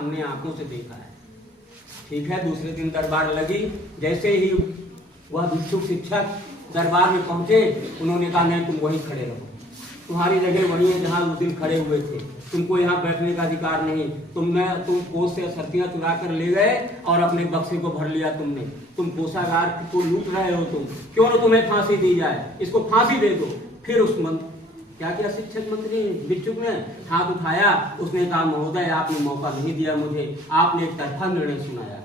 हमने आंखों से देखा है। ठीक है, दूसरे दिन दरबार लगी। जैसे ही वह भिक्षुक शिक्षक दरबार में पहुंचे, उन्होंने कहा नहीं, तुम वहीं खड़े रहो, तुम्हारी जगह वहीं है जहाँ उस दिन खड़े हुए थे, तुमको यहाँ बैठने का अधिकार नहीं। तुम कोष से सब्जियां चुरा कर ले गए और अपने बक्से को भर लिया तुमने, तुम कोषागार को लूट रहे हो, तुम क्यों न तुम्हें फांसी दी जाए, इसको फांसी दे दो। फिर उस क्या किया शिक्षक मंत्री भिक्षुक ने हाथ उठाया, उसने कहा महोदय आपने मौका नहीं दिया मुझे, आपने एक तरफा निर्णय सुनाया,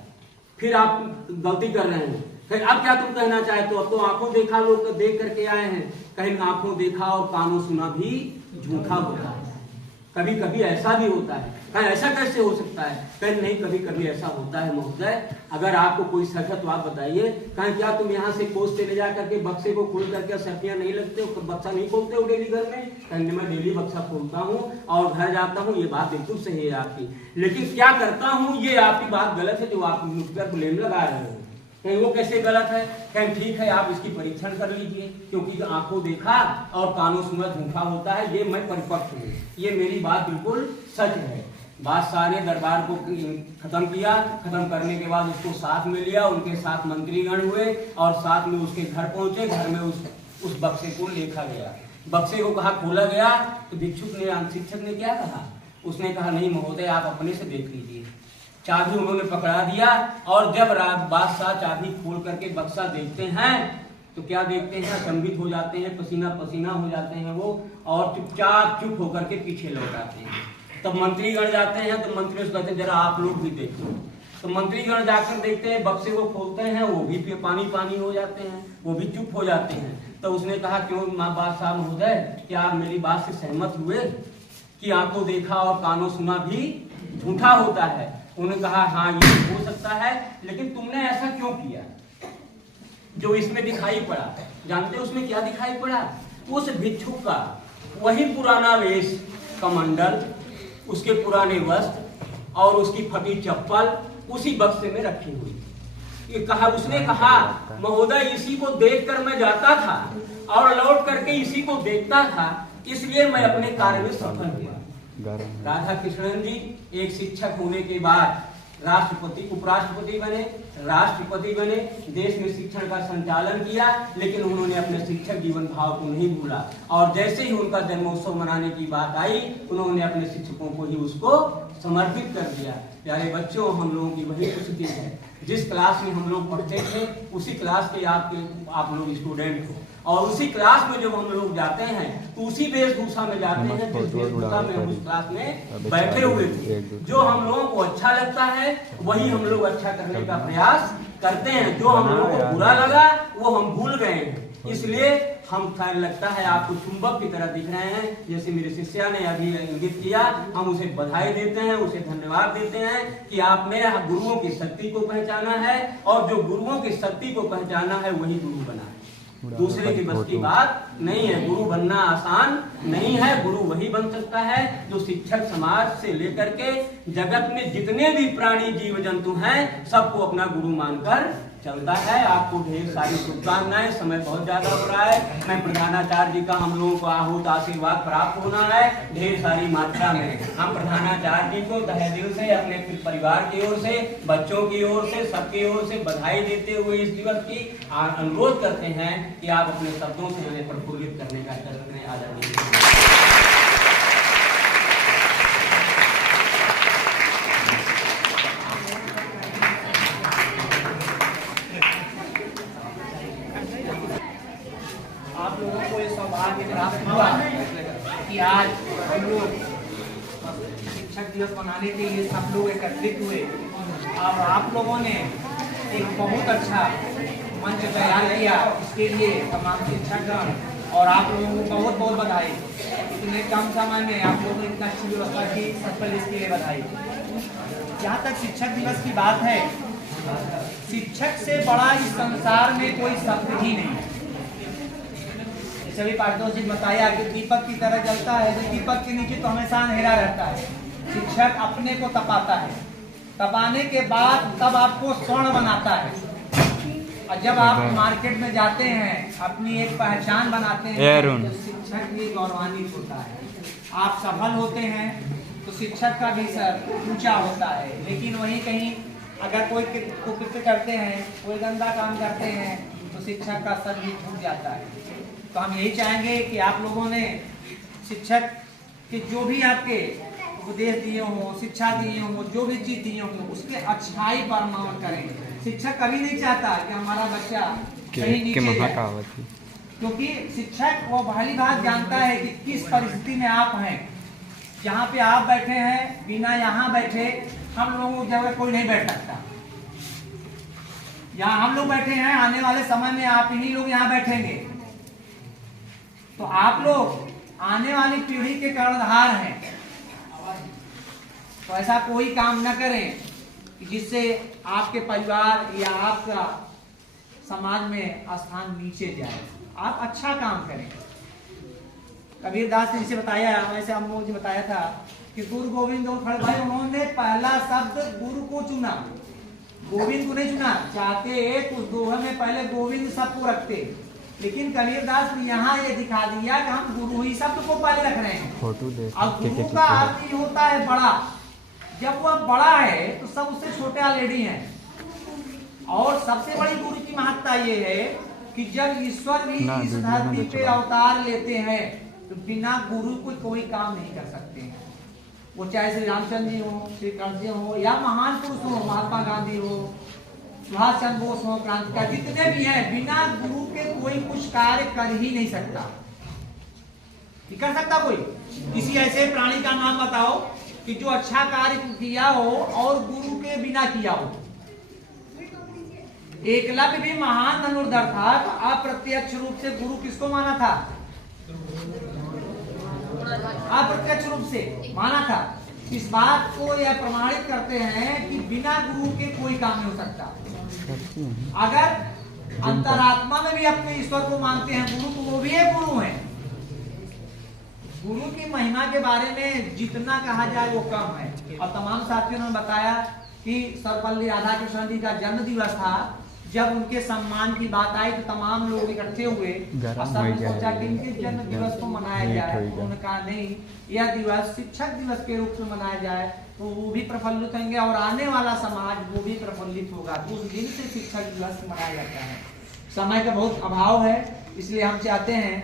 फिर आप गलती कर रहे हैं, फिर अब क्या तुम कहना चाहते हो? अब तो आंखों देखा लोग देख करके आए हैं, कहीं आंखों देखा और कानों सुना भी झूठा होता है। कभी कभी ऐसा भी होता है, कहीं ऐसा कैसे हो सकता है? कहीं नहीं, कभी कभी ऐसा होता है महोदय। अगर आपको कोई शक है तो आप बताइए, कहीं क्या तुम यहाँ से कोष से ले जा करके बक्से को खोल करके सर्फियां नहीं लगते हो, बक्सा नहीं खोलते हो डेली घर में? कहीं मैं डेली बक्सा खोलता हूँ और घर जाता हूँ, ये बात बिल्कुल सही है आपकी, लेकिन क्या करता हूँ ये आपकी बात गलत है जो आप मुझ पर ब्लेम लगा रहे हो। कहीं वो कैसे गलत है? कहीं ठीक है, आप इसकी परीक्षण कर लीजिए, क्योंकि आंखों देखा और कानों सुना झूठा होता है, ये मैं परिपक्व हूँ, ये मेरी बात बिल्कुल सच है। बादशाह ने दरबार को खत्म किया, खत्म करने के बाद उसको साथ में लिया, उनके साथ मंत्रीगण हुए और साथ में उसके घर पहुंचे। घर में उस बक्से को देखा गया, बक्से को कहा खोला गया, तो भिक्षुक ने शिक्षक ने क्या कहा? उसने कहा नहीं महोदय आप अपने से देख लीजिए। चाबी उन्होंने पकड़ा दिया और जब बादशाह चाबी खोल करके बक्सा देखते हैं तो क्या देखते हैं? अचंभित हो जाते हैं, पसीना पसीना हो जाते हैं वो, और चुप होकर के पीछे लौट आते हैं। तब मंत्रीगण जाते हैं तो मंत्री से कहते हैं जरा आप लोग भी देखो। तो मंत्रीगण जाकर देखते हैं, बक्से को खोलते हैं, वो भी पानी पानी हो जाते हैं, वो भी चुप हो जाते हैं। तो उसने कहा क्यों बादशाह महोदय, क्या आप मेरी बात से सहमत हुए कि आंखों देखा और कानों सुना भी झूठा होता है? उन्होंने कहा हाँ ये हो सकता है, लेकिन तुमने ऐसा क्यों किया? जो इसमें दिखाई पड़ा, जानते उसमें क्या दिखाई पड़ा? उस भिक्षुक का वही पुराना वेश, कमंडल, उसके पुराने वस्त्र और उसकी फटी चप्पल उसी बक्से में रखी हुई। ये कहा, उसने कहा महोदय इसी को देखकर मैं जाता था और लौट करके इसी को देखता था, इसलिए मैं अपने कार्य में सफल हुआ। राधा कृष्णन जी एक शिक्षक होने के बाद राष्ट्रपति, उपराष्ट्रपति बने, राष्ट्रपति बने, देश में शिक्षण का संचालन किया, लेकिन उन्होंने अपने शिक्षक जीवन भाव को नहीं भूला। और जैसे ही उनका जन्मोत्सव मनाने की बात आई, उन्होंने अपने शिक्षकों को ही उसको समर्पित कर दिया। प्यारे बच्चों, हम लोगों की वही स्थिति है, जिस क्लास में हम लोग पढ़ते थे उसी क्लास के आप लोग स्टूडेंट हो, और उसी क्लास में जब हम लोग जाते हैं तो उसी वेशभूषा में जाते हैं जिस वेशभूषा में हम उस क्लास में बैठे हुए थे। जो हम लोगों को अच्छा लगता है वही हम लोग अच्छा करने का प्रयास करते हैं, जो हम लोगों को बुरा लगा वो हम भूल गए हैं। इसलिए हम लगता है आपको चुंबक की तरह दिख रहे हैं, जैसे मेरे शिष्या ने अभी इंगित किया, हम उसे बधाई देते हैं, उसे धन्यवाद देते हैं कि आपने गुरुओं की शक्ति को पहचाना है, और जो गुरुओं की शक्ति को पहचाना है वही गुरु बना है। दूसरे की बस की बात नहीं है, गुरु बनना आसान नहीं है। गुरु वही बन सकता है जो शिक्षक समाज से लेकर के जगत में जितने भी प्राणी जीव जंतु हैं सबको अपना गुरु मानकर चलता है। आपको ढेर सारी शुभकामनाएं। समय बहुत ज्यादा हो रहा है, मैं प्रधानाचार्य जी का हम लोगों को आहूत आशीर्वाद प्राप्त होना है ढेर सारी मात्रा में। हम प्रधानाचार्य जी को तहे दिल से अपने परिवार की ओर से, बच्चों की ओर से, सबकी ओर से बधाई देते हुए इस दिवस की अनुरोध करते हैं कि आप अपने शब्दों से हमें प्रफुल्लित करने का यत्न करें। आदरणीय आप लोगों को ये सौभाग्य प्राप्त हुआ कि आज हम लोग शिक्षक दिवस मनाने के लिए सब लोग एकत्रित हुए, और आप लोगों ने एक बहुत अच्छा मंच तैयार किया। इसके लिए तमाम शिक्षकगण और आप लोगों को बहुत बहुत बधाई। इतने कम समय में आप लोगों ने इतना अच्छी व्यवस्था की, सबके लिए इसके लिए बधाई। जहाँ तक शिक्षक दिवस की बात है, शिक्षक से बड़ा इस संसार में कोई शब्द ही नहीं है। सभी पाठों ने बताया कि दीपक की तरह जलता है, तो दीपक के नीचे तो हमेशा अंधेरा रहता है। शिक्षक अपने को तपाता है, तपाने के बाद तब आपको स्वर्ण बनाता है, और जब आप मार्केट में जाते हैं अपनी एक पहचान बनाते हैं तो शिक्षक भी गौरवान्वित होता है। आप सफल होते हैं, तो शिक्षक का भी सर ऊंचा होता है। लेकिन वहीं कहीं अगर कोई कुकृत्य करते हैं, कोई गंदा काम करते हैं, तो शिक्षक का सर भी झुक जाता है। तो हम यही चाहेंगे कि आप लोगों ने शिक्षक के जो भी आपके उपदेश दिए हों, शिक्षा दिए हों, जो भी चीज दिए हों, उसके अच्छाई पर अमल करें। शिक्षक कभी नहीं चाहता कि हमारा बच्चा कहीं नीचे जाए, क्योंकि शिक्षक वो भली बात जानता है कि किस परिस्थिति में आप हैं। जहाँ पे आप बैठे हैं, बिना यहाँ बैठे हम लोगों की जगह कोई नहीं बैठ सकता। यहाँ हम लोग बैठे हैं, आने वाले समय में आप ही लोग यहाँ बैठेंगे। तो आप लोग आने वाली पीढ़ी के कर्णधार हैं। तो ऐसा कोई काम न करें कि जिससे आपके परिवार या आपका समाज में स्थान नीचे जाए। आप अच्छा काम करें। कबीर दास ने जिसे बताया, वैसे हम लोग बताया था कि गुरु गोविंद और खड़े भाई, उन्होंने पहला शब्द गुरु को चुना, गोविंद को नहीं चुना। चाहते तो उस दोहे में पहले गोविंद शब्द को रखते, लेकिन कबीर दास ने यहाँ ये दिखा दिया कि हम गुरु ही शब्द को पहले रख रहे हैं। और गुरु का अर्थ ही होता है बड़ा। जब वह बड़ा है तो सब उससे छोटे ऑलरेडी हैं। और सबसे बड़ी गुरु की महत्ता ये है कि जब ईश्वर भी इस धरती पे अवतार लेते हैं तो बिना गुरु को कोई काम नहीं कर सकते हैं। वो चाहे श्री रामचंद्र जी हो, श्री कृष्ण जी हो, या महान पुरुष हो, महात्मा गांधी हो, सुभाष चंद्र बोस हो, क्रांतिकारी जितने भी हैं, बिना गुरु के कोई कुछ कार्य कर ही नहीं सकता। कर सकता कोई? किसी ऐसे प्राणी का नाम बताओ कि जो अच्छा कार्य किया हो और गुरु के बिना किया हो। एकलव्य भी महान धनुर्धर था, तो अप्रत्यक्ष रूप से गुरु किसको माना था? अप्रत्यक्ष रूप से माना था। इस बात को यह प्रमाणित करते हैं कि बिना गुरु के कोई काम नहीं हो सकता। अगर अंतरात्मा में भी अपने ईश्वर को मानते हैं गुरु, तो वो भी एक गुरु हैं। गुरु की महिमा के बारे में जितना कहा जाए वो कम है। और तमाम साथियों ने बताया कि सर्वपल्ली राधाकृष्ण जी का जन्म दिवस था। जब उनके सम्मान की बात आई तो तमाम लोग इकट्ठे हुए और सबने सोचा कि इनके जन्म दिवस को मनाया जाए। उन्होंने कहा नहीं, यह दिवस शिक्षक दिवस के रूप में मनाया जाए तो वो भी प्रफुल्लित होंगे और आने वाला समाज वो भी प्रफुल्लित होगा। तो उस दिन से शिक्षक दिवस मनाया जाता है। समय का बहुत अभाव है, इसलिए हम चाहते हैं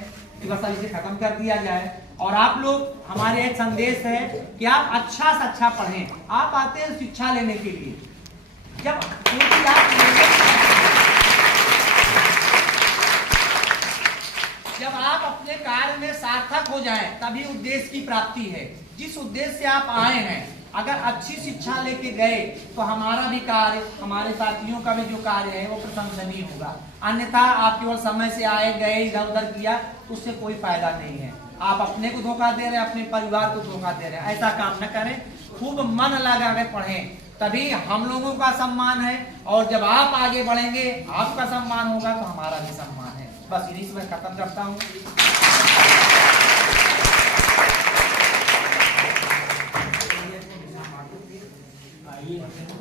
कि बस इसे खत्म कर दिया जाए। और आप लोग, हमारे एक संदेश है कि आप अच्छा से अच्छा पढ़ें। आप आते हैं शिक्षा लेने के लिए। जब आप अपने कार्य में सार्थक हो जाएं, तभी उद्देश्य की प्राप्ति है। जिस उद्देश्य से आप आए हैं, अगर अच्छी शिक्षा लेके गए तो हमारा भी कार्य, हमारे साथियों का भी जो कार्य है वो प्रशंसनीय होगा। अन्यथा आप केवल समय से आए गए, इधर उधर किया, उससे कोई फायदा नहीं है। आप अपने को धोखा दे रहे हैं, अपने परिवार को धोखा दे रहे हैं। ऐसा काम न करें। खूब मन लगा के पढ़ें, तभी हम लोगों का सम्मान है। और जब आप आगे बढ़ेंगे, आपका सम्मान होगा तो हमारा भी सम्मान है। बस इन्हीं से मैं खत्म करता हूँ।